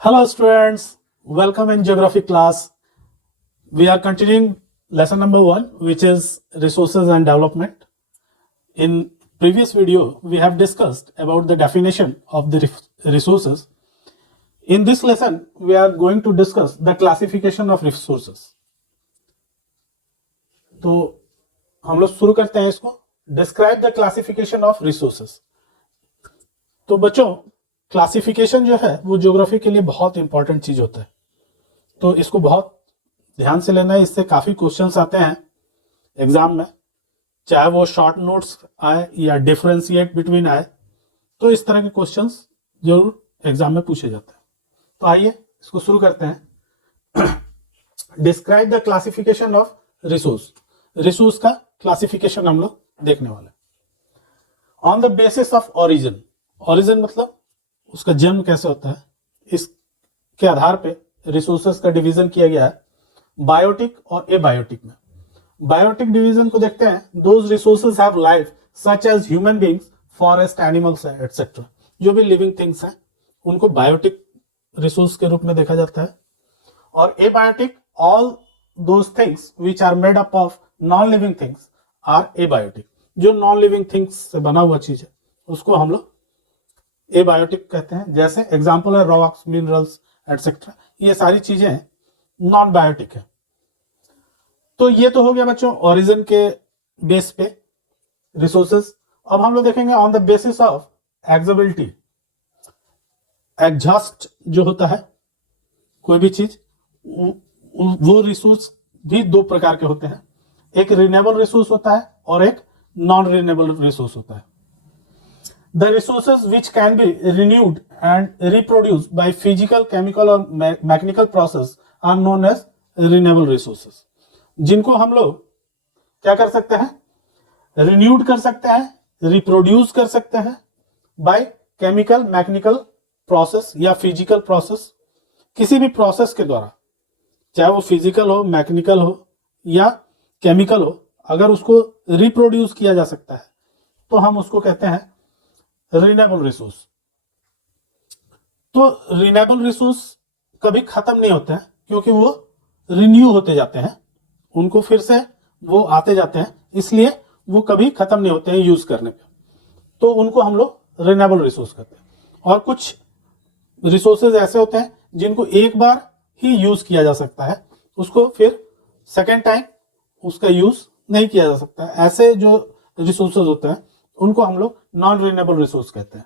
Hello students, welcome in geography class. We are continuing lesson number 1, which is resources and development. In previous video, we have discussed about the definition of the resources. In this lesson, we are going to discuss the classification of resources. तो हम लोग शुरू करते हैं इसको. Describe the classification of resources. तो बच्चों, classification जो है वो ज्योग्राफी के लिए बहुत इंपॉर्टेंट चीज होता है, तो इसको बहुत ध्यान से लेना है. इससे काफी क्वेश्चंस आते हैं एग्जाम में, चाहे वो शॉर्ट नोट्स आए या डिफरेंशिएट बिटवीन आए, तो इस तरह के क्वेश्चंस जरूर एग्जाम में पूछे जाते हैं. तो आइए इसको शुरू करते हैं. Describe the classification of resource. Resource का क्लासिफिकेशन हम लोग देखने वाले. On the basis of origin. Origin मतलब उसका जन्म कैसे होता है, इसके आधार पे रिसोर्सेस का डिवीजन किया गया है बायोटिक और एबायोटिक में. बायोटिक डिवीजन को देखते हैं. Those resources have life such as human beings, forest, animals etcetera. जो भी लिविंग थिंग्स हैं उनको बायोटिक रिसोर्स के रूप में देखा जाता है. और abiotic, all those things which are made up of non living things are abiotic. जो नॉन लिविंग थिंग्स से बना हुआ चीज है उसको हम लोग एबायोटिक कहते हैं. जैसे एग्जांपल है रॉक्स, मिनरल्स एटसेट्रा. ये सारी चीजें नॉन बायोटिक है. तो ये तो हो गया बच्चों ओरिजिन के बेस पे रिसोर्सेस. अब हम लोग देखेंगे on the basis of accessibility. Exhaust जो होता है कोई भी चीज, वो रिसोर्स भी दो प्रकार के होते हैं. एक रिन्यूएबल रिसोर्स होता है और एक नॉन रिन्यूएबल रिसोर्स होता है. The resources which can be renewed and reproduced by physical, chemical or mechanical process are known as renewable resources. जिनको हम लोग क्या कर सकते हैं, रिन्यूड कर सकते हैं, रिप्रोड्यूस कर सकते हैं बाय केमिकल, मैकेनिकल प्रोसेस या फिजिकल प्रोसेस. किसी भी प्रोसेस के द्वारा, चाहे वो फिजिकल हो, मैकेनिकल हो या केमिकल हो, अगर उसको रिप्रोड्यूस किया जा सकता है तो हम उसको कहते हैं रिन्यूएबल रिसोर्स. तो रिन्यूएबल रिसोर्स कभी खत्म नहीं होते हैं क्योंकि वो रिन्यू होते जाते हैं, उनको फिर से वो आते जाते हैं, इसलिए वो कभी खत्म नहीं होते हैं यूज करने पे. तो उनको हम लोग रिन्यूएबल रिसोर्स कहते हैं. और कुछ रिसोर्सेज ऐसे होते हैं जिनको एक बार ही यूज किया जा सकता है, उसको फिर सेकेंड टाइम उसका यूज नहीं किया जा सकता. ऐसे जो रिसोर्सेज होते हैं उनको हम लोग नॉन रिन्यूएबल रिसोर्स कहते हैं.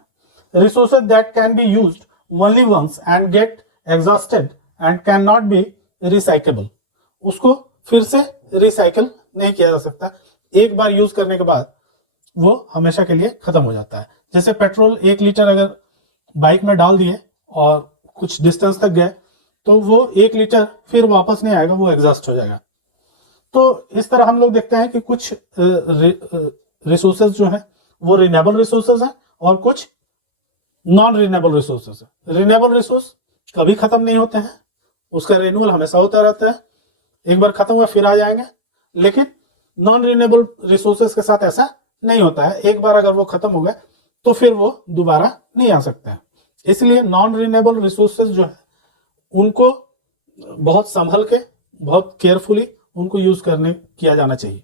Resources that can be used only once and get exhausted and can not be recyclable. उसको फिर से रिसाइकल नहीं किया जा सकता, एक बार यूज करने के बाद वो हमेशा के लिए खत्म हो जाता है. जैसे पेट्रोल 1 लीटर अगर बाइक में डाल दिए और कुछ डिस्टेंस तक गए तो वो 1 लीटर फिर वापस नहीं आएगा, वो एग्जॉस्ट हो जाएगा. तो इस तरह हम लोग देखते हैं कि कुछ रिसोर्सेज जो है वो रिन्यूएबल रिसोर्सेज है और कुछ नॉन रिन्यूएबल रिसोर्सेज है. रिन्यूएबल रिसोर्स कभी खत्म नहीं होते हैं, उसका रिन्यूअल हमेशा होता रहता है, एक बार खत्म हुआ फिर आ जाएंगे. लेकिन नॉन रिन्यूएबल रिसोर्सेज के साथ ऐसा नहीं होता है, एक बार अगर वो खत्म हो गए तो फिर वो दोबारा नहीं आ सकते हैं. इसलिए नॉन रिन्यूएबल रिसोर्सेज जो है उनको बहुत संभल के, बहुत केयरफुली उनको यूज करने किया जाना चाहिए.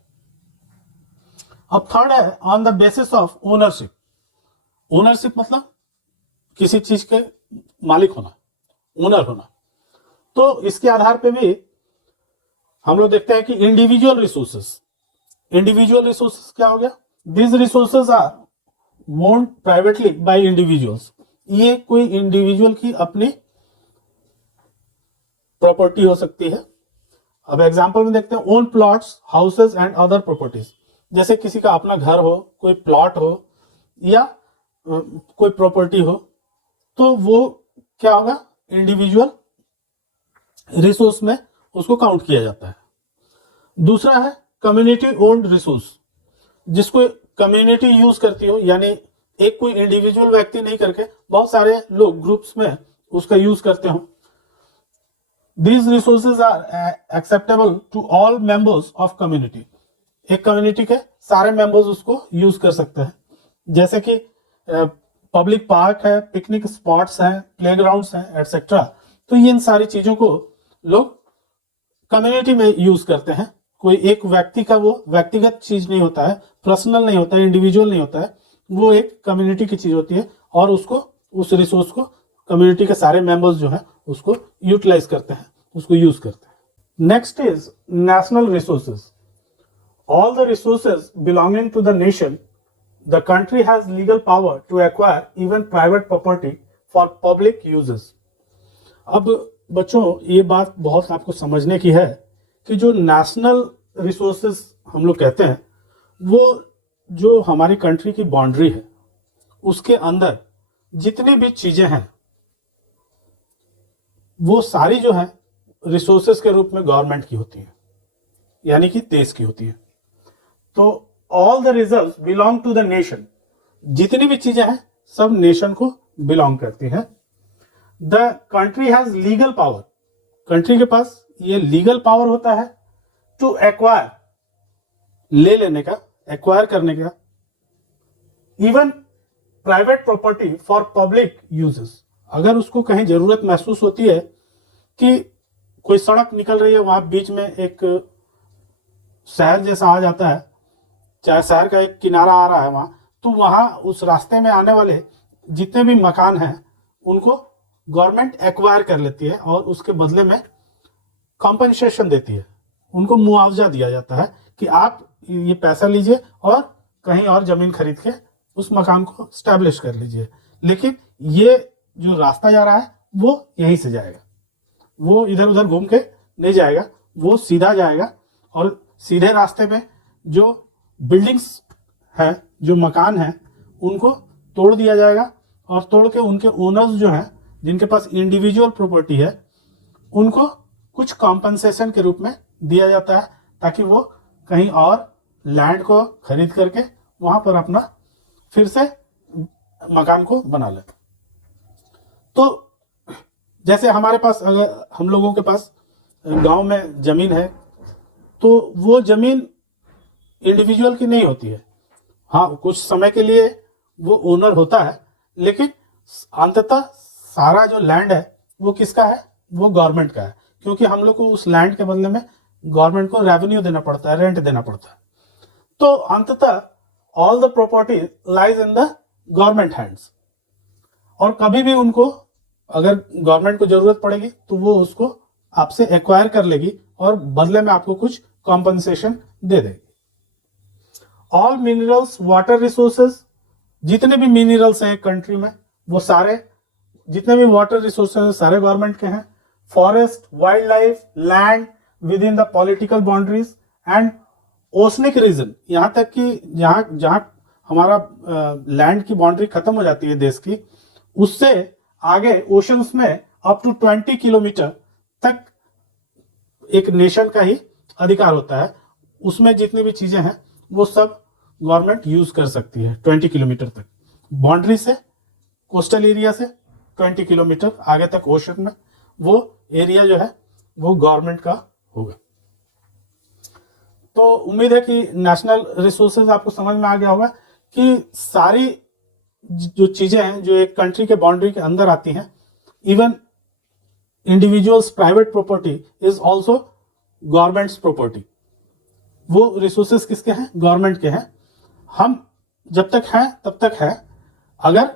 अब थर्ड है on the basis of ownership. Ownership मतलब किसी चीज के मालिक होना, ओनर होना. तो इसके आधार पे भी हम लोग देखते हैं कि इंडिविजुअल रिसोर्सेस. इंडिविजुअल रिसोर्सेस क्या हो गया, this resources are owned privately by individuals. ये कोई इंडिविजुअल की अपनी प्रॉपर्टी हो सकती है. अब एग्जांपल में देखते हैं own plots, houses and other properties. जैसे किसी का अपना घर हो, कोई प्लॉट हो या कोई प्रॉपर्टी हो, तो वो क्या होगा, इंडिविजुअल रिसोर्स में उसको काउंट किया जाता है. दूसरा है कम्युनिटी ओन्ड रिसोर्स, जिसको कम्युनिटी यूज करती हो, यानी एक कोई इंडिविजुअल व्यक्ति नहीं करके बहुत सारे लोग ग्रुप्स में उसका यूज करते हो. These resources are acceptable to all members of community. एक कम्युनिटी के सारे मेंबर्स उसको यूज कर सकते हैं. जैसे कि पब्लिक पार्क है, पिकनिक स्पॉट्स हैं, प्लेग्राउंड्स हैं एटसेट्रा. तो इन सारी चीजों को लोग कम्युनिटी में यूज करते हैं। कोई एक व्यक्ति का वो व्यक्तिगत चीज नहीं होता है, पर्सनल नहीं होता है, इंडिविजुअल नहीं होता है, वो एक कम्युनिटी की चीज होती है और उसको उस रिसोर्स को कम्युनिटी के सारे मेंबर्स जो है उसको यूटिलाइज करते हैं, उसको यूज करते हैं। Next is national resources. All the resources belonging to the nation, the country has legal power to acquire even private property for public uses. अब बच्चों ये बात बहुत आपको समझने की है कि जो नेशनल रिसोर्सेज हम लोग कहते हैं वो जो हमारी कंट्री की बाउंड्री है उसके अंदर जितनी भी चीजें हैं वो सारी जो है रिसोर्सेज के रूप में गवर्नमेंट की होती है, यानी कि देश की होती है। तो all the reserves belong to the nation, जितनी भी चीजें हैं सब नेशन को बिलोंग करती हैं। The country has legal power, country के पास ये लीगल पावर होता है टू एक्वायर, ले लेने का, एक्वायर करने का, even private property for public uses. अगर उसको कहीं जरूरत महसूस होती है कि कोई सड़क निकल रही है, वहां बीच में एक शहर जैसा आ जाता है, चाहे शहर का एक किनारा आ रहा है वहां, तो वहां उस रास्ते में आने वाले जितने भी मकान हैं उनको गवर्नमेंट एक्वायर कर लेती है और उसके बदले में कॉम्पनसेशन देती है, उनको मुआवजा दिया जाता है कि आप ये पैसा लीजिए और कहीं और जमीन खरीद के उस मकान को स्टैब्लिश कर लीजिए। लेकिन ये जो रास्ता जा रहा है वो यहीं से जाएगा, वो इधर उधर घूम के नहीं जाएगा, वो सीधा जाएगा और सीधे रास्ते में जो बिल्डिंग्स हैं, जो मकान हैं, उनको तोड़ दिया जाएगा और तोड़ के उनके ओनर्स जो हैं, जिनके पास इंडिविजुअल प्रॉपर्टी है, उनको कुछ कॉम्पनसेशन के रूप में दिया जाता है ताकि वो कहीं और लैंड को खरीद करके वहां पर अपना फिर से मकान को बना ले। तो जैसे हमारे पास, अगर हम लोगों के पास गांव में जमीन है तो वो जमीन इंडिविजुअल की नहीं होती है। हाँ, कुछ समय के लिए वो ओनर होता है, लेकिन अंततः सारा जो लैंड है वो किसका है? वो गवर्नमेंट का है, क्योंकि हम लोग को उस लैंड के बदले में गवर्नमेंट को रेवेन्यू देना पड़ता है, रेंट देना पड़ता है। तो अंततः all the property lies in the government hands, और कभी भी उनको अगर गवर्नमेंट को जरूरत पड़ेगी तो वो उसको आपसे एक्वायर कर लेगी और बदले में आपको कुछ कॉम्पनसेशन दे देगी। ऑल मिनरल्स, वाटर रिसोर्सेज, जितने भी मिनरल्स हैं कंट्री में वो सारे, जितने भी वाटर रिसोर्सेज सारे गवर्नमेंट के हैं। Forest, wild life, land with in the political boundaries and oceanic reason, यहाँ तक कि जहां हमारा लैंड की बाउंड्री खत्म हो जाती है देश की, उससे आगे ओशंस में अप टू 20 किलोमीटर तक एक नेशन का ही अधिकार होता है। उसमें जितनी भी चीजें हैं वो सब गवर्नमेंट यूज कर सकती है 20 किलोमीटर तक, बाउंड्री से, कोस्टल एरिया से 20 किलोमीटर आगे तक ओशन में वो एरिया जो है वो गवर्नमेंट का होगा। तो उम्मीद है कि नेशनल रिसोर्सेज आपको समझ में आ गया होगा कि सारी जो चीजें हैं जो एक कंट्री के बाउंड्री के अंदर आती हैं, even individuals private property is also governments property. वो रिसोर्सेज किसके हैं? गवर्नमेंट के हैं। हम जब तक हैं तब तक है, अगर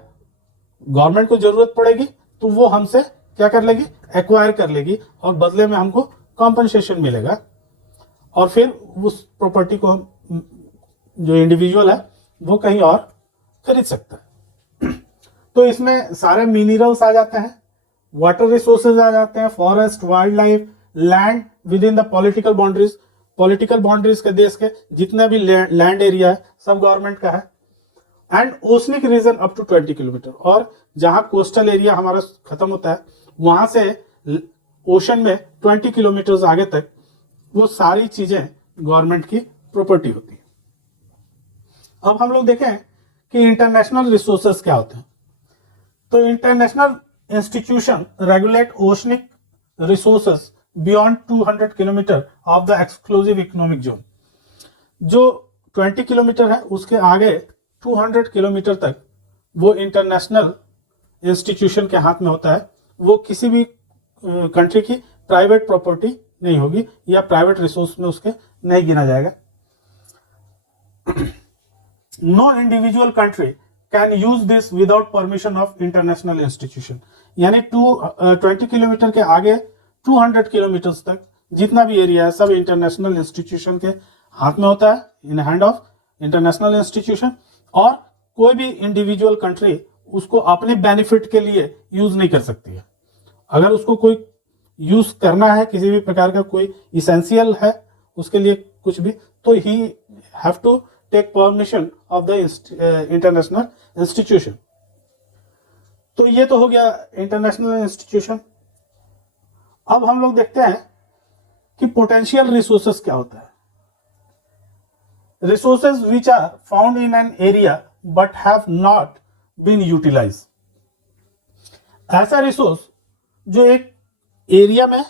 गवर्नमेंट को जरूरत पड़ेगी तो वो हमसे क्या कर लेगी? एक्वायर कर लेगी और बदले में हमको कॉम्पनसेशन मिलेगा और फिर उस प्रॉपर्टी को जो इंडिविजुअल है वो कहीं और खरीद सकता है। तो इसमें सारे मिनरल्स आ जाते हैं, वाटर रिसोर्सेज आ जाते हैं, forest, wild life, land with in the political boundaries, political boundaries के देश के जितना भी लैंड एरिया है सब गवर्नमेंट का है। And oceanic region up to 20 kilometre, और जहां कोस्टल एरिया हमारा खत्म होता है वहां से ओशन में 20 किलोमीटर आगे तक वो सारी चीजें गवर्नमेंट की प्रॉपर्टी होती है। अब हम लोग देखें कि इंटरनेशनल रिसोर्सेज क्या होते हैं। तो international institution regulate oceanic resources beyond 200 kilometre of the exclusive economic zone. जो 20 किलोमीटर है उसके आगे 200 किलोमीटर तक वो इंटरनेशनल इंस्टीट्यूशन के हाथ में होता है। वो किसी भी कंट्री की प्राइवेट प्रॉपर्टी नहीं होगी या प्राइवेट रिसोर्स में उसके नहीं गिना जाएगा। No individual country can use this without permission of international institution, यानी 20 किलोमीटर के आगे 200 किलोमीटर तक जितना भी एरिया है सब इंटरनेशनल इंस्टीट्यूशन के हाथ में होता है, in hand of international institution, और कोई भी इंडिविजुअल कंट्री उसको अपने बेनिफिट के लिए यूज नहीं कर सकती है। अगर उसको कोई यूज करना है, किसी भी प्रकार का कोई इसेंशियल है उसके लिए कुछ भी, तो he have to take permission of the international institution. तो ये तो हो गया इंटरनेशनल इंस्टीट्यूशन। अब हम लोग देखते हैं कि पोटेंशियल रिसोर्सेस क्या होता है। Resources which are found in an area but have not been utilise, ऐसा रिसोर्स जो एक एरिया में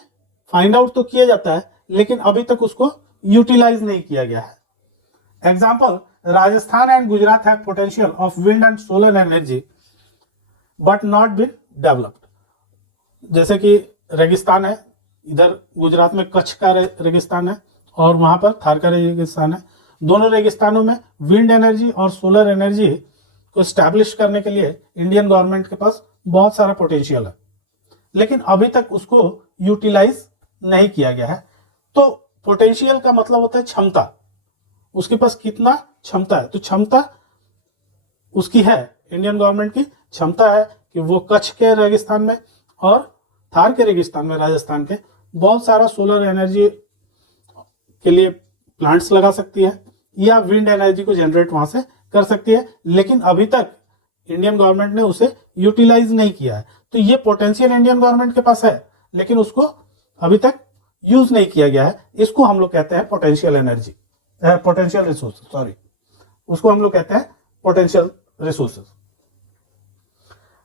फाइंड आउट तो किया जाता है लेकिन अभी तक उसको यूटिलाइज नहीं किया गया है। Example, Rajasthan and Gujarat have potential of wind and solar energy but not been developed. जैसे कि रेगिस्तान है, इधर गुजरात में कच्छ का रेगिस्तान है और वहां पर थार का रेगिस्तान है। दोनों रेगिस्तानों में विंड एनर्जी और सोलर एनर्जी को स्टैब्लिश करने के लिए इंडियन गवर्नमेंट के पास बहुत सारा पोटेंशियल है, लेकिन अभी तक उसको यूटिलाइज नहीं किया गया है। तो पोटेंशियल का मतलब होता है क्षमता, उसके पास कितना क्षमता है। तो क्षमता उसकी है, इंडियन गवर्नमेंट की क्षमता है कि वो कच्छ के रेगिस्तान में और थार के रेगिस्तान में राजस्थान के बहुत सारा सोलर एनर्जी के लिए प्लांट्स लगा सकती है या विंड एनर्जी को जनरेट वहां से कर सकती है, लेकिन अभी तक इंडियन गवर्नमेंट ने उसे यूटिलाइज नहीं किया है। तो ये पोटेंशियल इंडियन गवर्नमेंट के पास है लेकिन उसको अभी तक यूज नहीं किया गया है। इसको हम लोग कहते हैं potential energy, potential resources, sorry, उसको हम लोग कहते हैं पोटेंशियल रिसोर्सेज।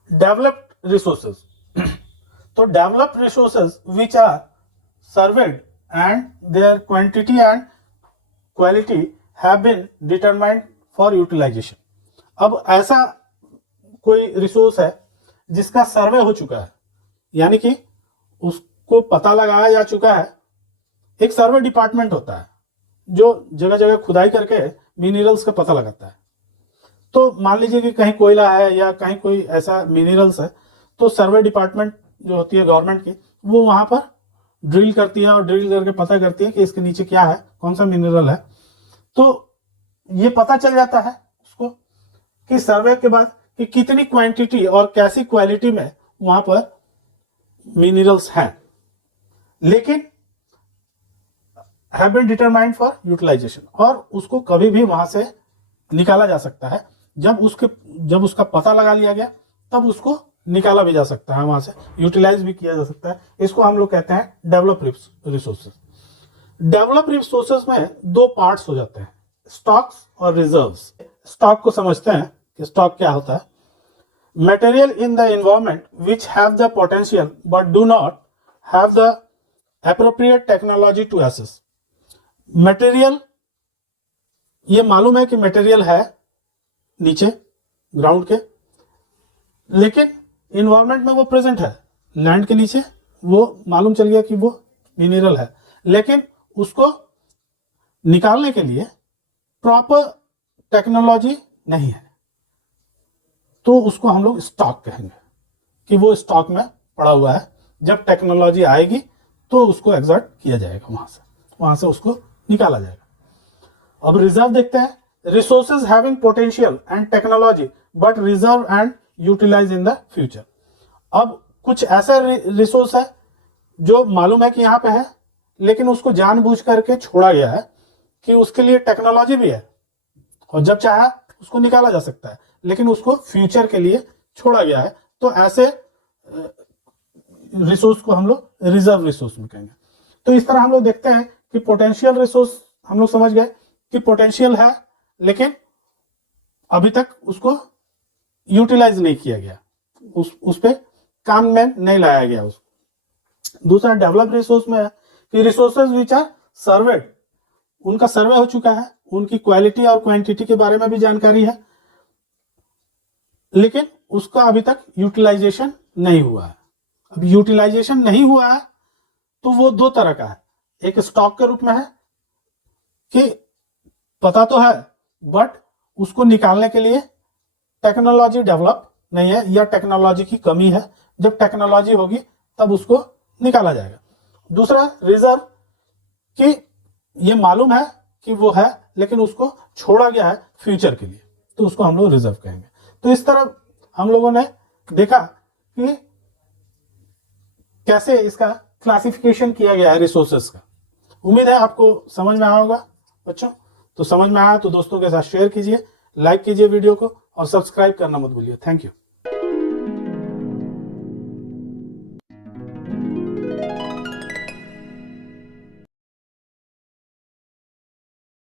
डेवलप्ड रिसोर्सेज, तो developed resources which are surveyed and their quantity and quality have been determined for utilisation. अब ऐसा कोई रिसोर्स है जिसका सर्वे हो चुका है, यानी कि उसको पता लगाया जा चुका है। एक सर्वे डिपार्टमेंट होता है जो जगह जगह खुदाई करके मिनरल्स का पता लगाता है। तो मान लीजिए कि कहीं कोयला है या कहीं कोई ऐसा मिनरल्स है, तो सर्वे डिपार्टमेंट जो होती है गवर्नमेंट की, वो वहां पर ड्रिल करती है और ड्रिल करके पता करती है कि इसके नीचे क्या है, कौन सा मिनरल है। तो ये पता चल जाता है उसको कि सर्वे के बाद कि कितनी क्वांटिटी और कैसी क्वालिटी में वहां पर मिनरल्स हैं, लेकिन have been determined for utilisation, और उसको कभी भी वहां से निकाला जा सकता है। जब उसका पता लगा लिया गया तब उसको निकाला भी जा सकता है, वहां से यूटिलाइज भी किया जा सकता है। इसको हम लोग कहते हैं डेवलप रिसोर्सेज। डेवलप रिसोर्सेज में दो पार्ट्स हो जाते हैं, स्टॉक्स और रिजर्व्स। स्टॉक को समझते हैं कि स्टॉक क्या होता है। Material in the environment which have the potential but do not have the appropriate technology to access. Material, ये मालूम है कि मटेरियल है नीचे ग्राउंड के, लेकिन इन्वायरमेंट में वो प्रेजेंट है, लैंड के नीचे वो मालूम चल गया कि वो मिनरल है, लेकिन उसको निकालने के लिए प्रॉपर टेक्नोलॉजी नहीं है। तो उसको हम लोग स्टॉक कहेंगे कि वो स्टॉक में पड़ा हुआ है। जब टेक्नोलॉजी आएगी तो उसको एग्जॉर्ट किया जाएगा, वहां से उसको निकाला जाएगा। अब रिजर्व देखते हैं। Resources having potential and technology but reserve and utilise in the future. अब कुछ ऐसा रिसोर्स है जो मालूम है कि यहाँ पे है, लेकिन उसको जानबूझ करके छोड़ा गया है कि उसके लिए टेक्नोलॉजी भी है और जब चाहे उसको निकाला जा सकता है, लेकिन उसको फ्यूचर के लिए छोड़ा गया है। तो ऐसे रिसोर्स को हम लोग रिजर्व रिसोर्स में कहेंगे। तो इस तरह हम लोग देखते हैं कि पोटेंशियल रिसोर्स हम लोग समझ गए कि पोटेंशियल है लेकिन अभी तक उसको यूटिलाइज नहीं किया गया, उस पे काम में नहीं लाया गया उसको। दूसरा डेवलप रिसोर्स में है कि रिसोर्सेज विच आर सर्वेड, उनका सर्वे हो चुका है, उनकी क्वालिटी और क्वांटिटी के बारे में भी जानकारी है, लेकिन उसका अभी तक यूटिलाइजेशन नहीं हुआ है। अब यूटिलाइजेशन नहीं हुआ है तो वो दो तरह का है, एक स्टॉक के रूप में है कि पता तो है बट उसको निकालने के लिए टेक्नोलॉजी डेवलप नहीं है या टेक्नोलॉजी की कमी है, जब टेक्नोलॉजी होगी तब उसको निकाला जाएगा। दूसरा रिजर्व, कि ये मालूम है कि वो है लेकिन उसको छोड़ा गया है फ्यूचर के लिए, तो उसको हम लोग रिजर्व कहेंगे। तो इस तरह हम लोगों ने देखा कि कैसे इसका क्लासिफिकेशन किया गया है रिसोर्सेस का। उम्मीद है आपको समझ में आया होगा बच्चों। तो समझ में आया तो दोस्तों के साथ शेयर कीजिए, लाइक कीजिए वीडियो को और सब्सक्राइब करना मत भूलिए। Thank you.